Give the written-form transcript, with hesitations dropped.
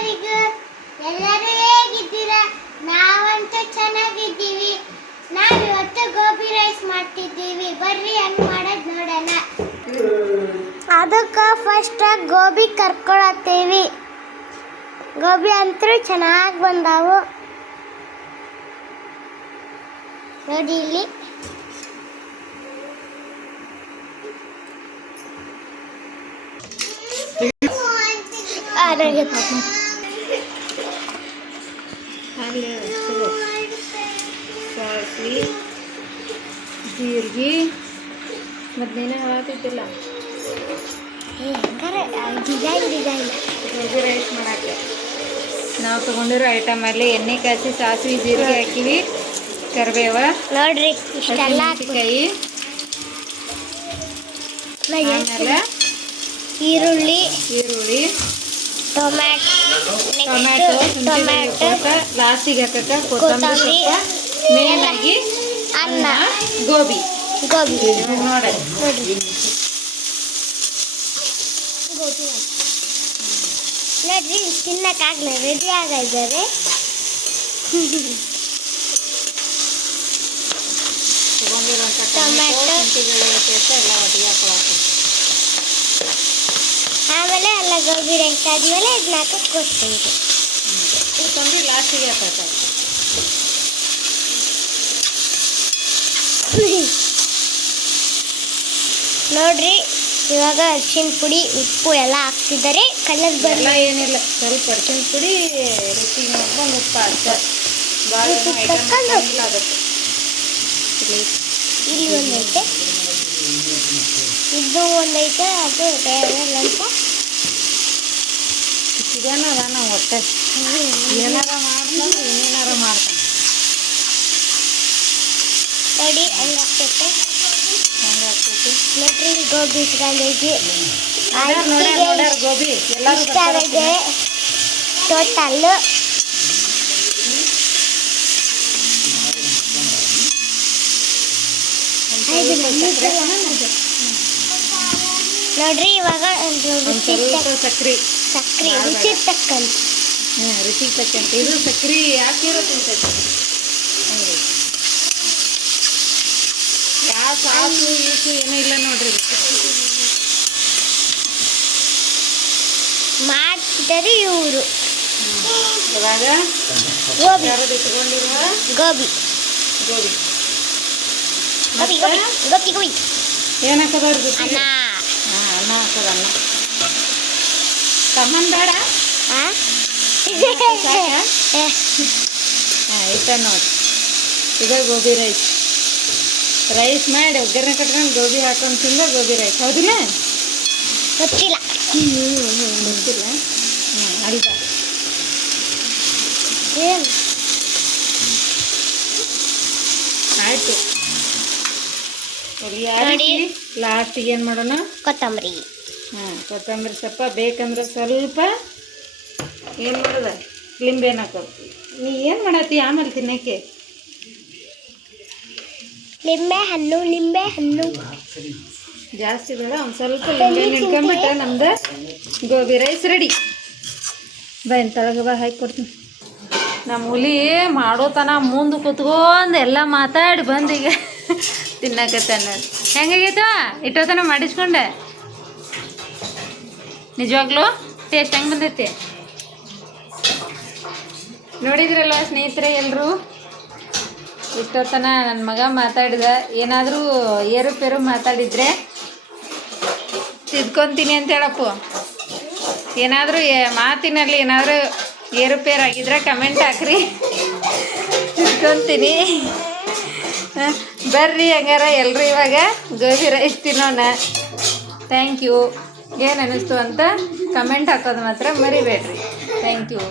ಎಲ್ಲರಿಗೂ. ಎಲ್ಲರೂ ಹೇಗಿದ್ದೀರಾ? ನಾವಂತೂ ಚೆನ್ನಾಗಿದ್ದೀವಿ. ನಾವಿವತ್ತು ಗೋಬಿ ರೈಸ್ ಮಾಡ್ತಿದ್ದೀವಿ. ಬರ್ರಿ ಹಂಗೆ ಮಾಡೋದು ನೋಡೋಣ. ಅದಕ್ಕೆ ಫಸ್ಟ್ ಗೋಬಿ ಕರ್ಕೊಳತ್ತೀವಿ. ಗೋಬಿ ಅಂತೂ ಚೆನ್ನಾಗಿ ಬಂದಾವು ನೋಡಿ ಇಲ್ಲಿ. ಸಾಸಿವೆ ಜೀರಿಗೆ ಮತ್ತೇನೇ ಹಾಕೈತಿಲ್ಲ ಗೋಬಿ ರೈಸ್ ಮಾಡಕ್ಕೆ ನಾವು ತೊಗೊಂಡಿರೋ ಐಟಮಲ್ಲಿ ಎಣ್ಣೆ ಕಾಯಿಸಿ ಸಾಸಿವೆ ಜೀರಿಗೆ ಹಾಕಿವಿ, ಕರಿಬೇವ ನೋಡ್ರಿ, ಮೆಣಸಿನಕಾಯಿ, ಆಮೇಲೆ ಈರುಳ್ಳಿ, ಟೊಮ್ಯಾಟೊ ಲಾಸ್ಟಿಗೆ ಹಾಕಕ್ಕೆ ಕೊತ್ತಂಬರಿ ಸೊಪ್ಪು, ಮೇನಾಗಿ ಅನ್ನ, ಗೋಬಿ ನೋಡ್ರಿ ತಿನ್ನಕ್ಕಾಗಲ್ಲ, ರೆಡಿ ಆಗಿದ್ದಾರೆ. ಟೊಮ್ಯಾಟೊ ಎಲ್ಲ ಒಟ್ಟಿಗೆ ಹಾಕೊಳ್ಳೋದು. ಆಮೇಲೆ ಎಲ್ಲ ಗೋಬಿ ರೈಸ್ ಆದ್ಮೇಲೆ ಇದನ್ನ ಹಾಕಕ್ಕೆ ಕೊಡ್ತೀವಿ. ಕೊತ್ತಂಬರಿ ಲಾಸ್ಟಿಗೆ ಹಾಕಕ್ಕೆ. ನೋಡ್ರಿ, ಇವಾಗ ಅರಿಶಿನ ಪುಡಿ, ಉಪ್ಪು ಎಲ್ಲ ಹಾಕ್ತಿದ್ದಾರೆ. ಕಲರ್ ಬರಲ್ಲ ಏನಿಲ್ಲ, ಸ್ವಲ್ಪ ಅರಿಶಿನ ಪುಡಿ ರುಚಿಗೆ ನೋಡ್ಕೊಂಡು ಉಪ್ಪು ಹಾಕ್ತಾರೆ. ಭಾಳ ಅದಕ್ಕೆ ಇಲ್ಲಿ ಒಂದೈತೆ, ಇದು ಒಂದೈತೆ, ಅದು ಅಂತ ಚಿಕನ್ ಅದಾನ ಹೊಟ್ಟೆ ಏನಾರ ಮಾಡ್ತಾನೆ, ಏನೇನಾರ ಮಾಡ್ತಾನೆ ನೋಡಿ. ಹಂಗಾಗ್ತೈತೆ ನೋಡ್ರಿ. ಗೋಬಿ ಇಟ್ಕೊಂಡೈತಿ, ಗೋಬಿ ಇಷ್ಟ ಆಗಿದೆ ಟೋಟಲ್ಲು. ನೋಡ್ರಿ, ಇವಾಗ ಸಕ್ರೆ ರುಚಿ ತಕ್ಕಂತ. ರುಚಿಗೆ ತಕ್ಕಂತೆ ಇದು ಸಕ್ರೆ ಹಾಕಿರೋ ತಿಂತೈತೆ. ಯಾವ ಸಾಸು ಗೀಸು ಏನೂ ಇಲ್ಲ ನೋಡ್ರಿ. ಮಾಡ್ತಿದ್ದಾರೆ ಇವರು. ಇವಾಗ ಗೋಬಿ ಇಟ್ಕೊಂಡಿರುವ ಗೋಬಿ ಏನು ಹಾಕೋದವ್ರ ಅನ್ನ. ಅನ್ನ ಹಾಕೋದ. ಅನ್ನ ಕಮ್ಮನ್ ಬೇಡ, ಇಷ್ಟ ನೋಡಿ. ಇದು ಗೋಬಿ ರೈಸ್ ಮಾಡಿ ಒಗ್ಗರಣೆ ಕಟ್ಕೊಂಡು ಗೋಬಿ ಹಾಕೊಂಡು ತಿಂದ ಗೋಬಿ ರೈಸ್. ಹೌದಿಲ್ಲ? ಗೊತ್ತಿಲ್ಲ. ಗೊತ್ತಿಲ್ಲ. ಅಲ್ದ ಆಯ್ತು. ಲಾಸ್ಟಿಗೆ ಏನು ಮಾಡೋಣ? ಕೊತ್ತಂಬರಿ. ಕೊತ್ತಂಬರಿ ಸೊಪ್ಪ ಬೇಕಂದ್ರೆ ಸ್ವಲ್ಪ ಏನು ಮಾಡೋದ, ಲಿಂಬೆನ ಹಾಕೋದು. ನೀ ಏನು ಮಾಡತ್ತಿ ಆಮೇಲೆ ತಿನ್ನಕ್ಕೆ? ಲಿಂಬೆ ಹಣ್ಣು ಜಾಸ್ತಿ ಬೇಡ, ಒಂದು ಸ್ವಲ್ಪ ಲಿಂಬೆ ನಿಡ್ಕೊಂಬಿಟ್ರೆ ನಮ್ದು ಗೋಬಿ ರೈಸ್ ರೆಡಿ. ಬೈನ್ ತಳಗ ಬಾ, ಹಾಕಿ ಕೊಡ್ತೀನಿ. ನಮ್ಮ ಹುಲಿ ಮಾಡೋತನ ಮುಂದೆ ಕುತ್ಕೊಂಡು ಎಲ್ಲ ಮಾತಾಡಿ ಬಂದು ಈಗ ತಿನ್ನಕತ್ತ ನೋಡಿ. ಹೆಂಗಾಗೈತ? ಇಟ್ಟೋತನ ಮಾಡಿಸ್ಕೊಂಡೆ. ನಿಜವಾಗ್ಲೂ ಟೇಸ್ಟ್ ಹೆಂಗೆ ಬಂದೈತಿ ನೋಡಿದ್ರಲ್ಲ ಸ್ನೇಹಿತರೆ ಎಲ್ಲರೂ. ಇಷ್ಟೊತ್ತನ ನನ್ನ ಮಗ ಮಾತಾಡಿದ, ಏನಾದರೂ ಏರುಪೇರು ಮಾತಾಡಿದರೆ ತಿದ್ಕೊತೀನಿ ಅಂತ ಹೇಳಪ್ಪು. ಏನಾದರೂ ಮಾತಿನಲ್ಲಿ ಏನಾದರೂ ಏರುಪೇರಾಗಿದ್ರೆ ಕಮೆಂಟ್ ಹಾಕ್ರಿ, ತಿದ್ಕೊತೀನಿ. ಬರ್ರಿ ಹಂಗಾರ ಎಲ್ಲರೂ ಇವಾಗ ಗೋಬಿ ರೈಸ್ ತಿನ್ನೋಣ. Thank you. ಏನು ಅನ್ನಿಸ್ತು ಅಂತ ಕಮೆಂಟ್ ಹಾಕೋದು ಮಾತ್ರ ಮರಿಬೇಡ್ರಿ. Thank you.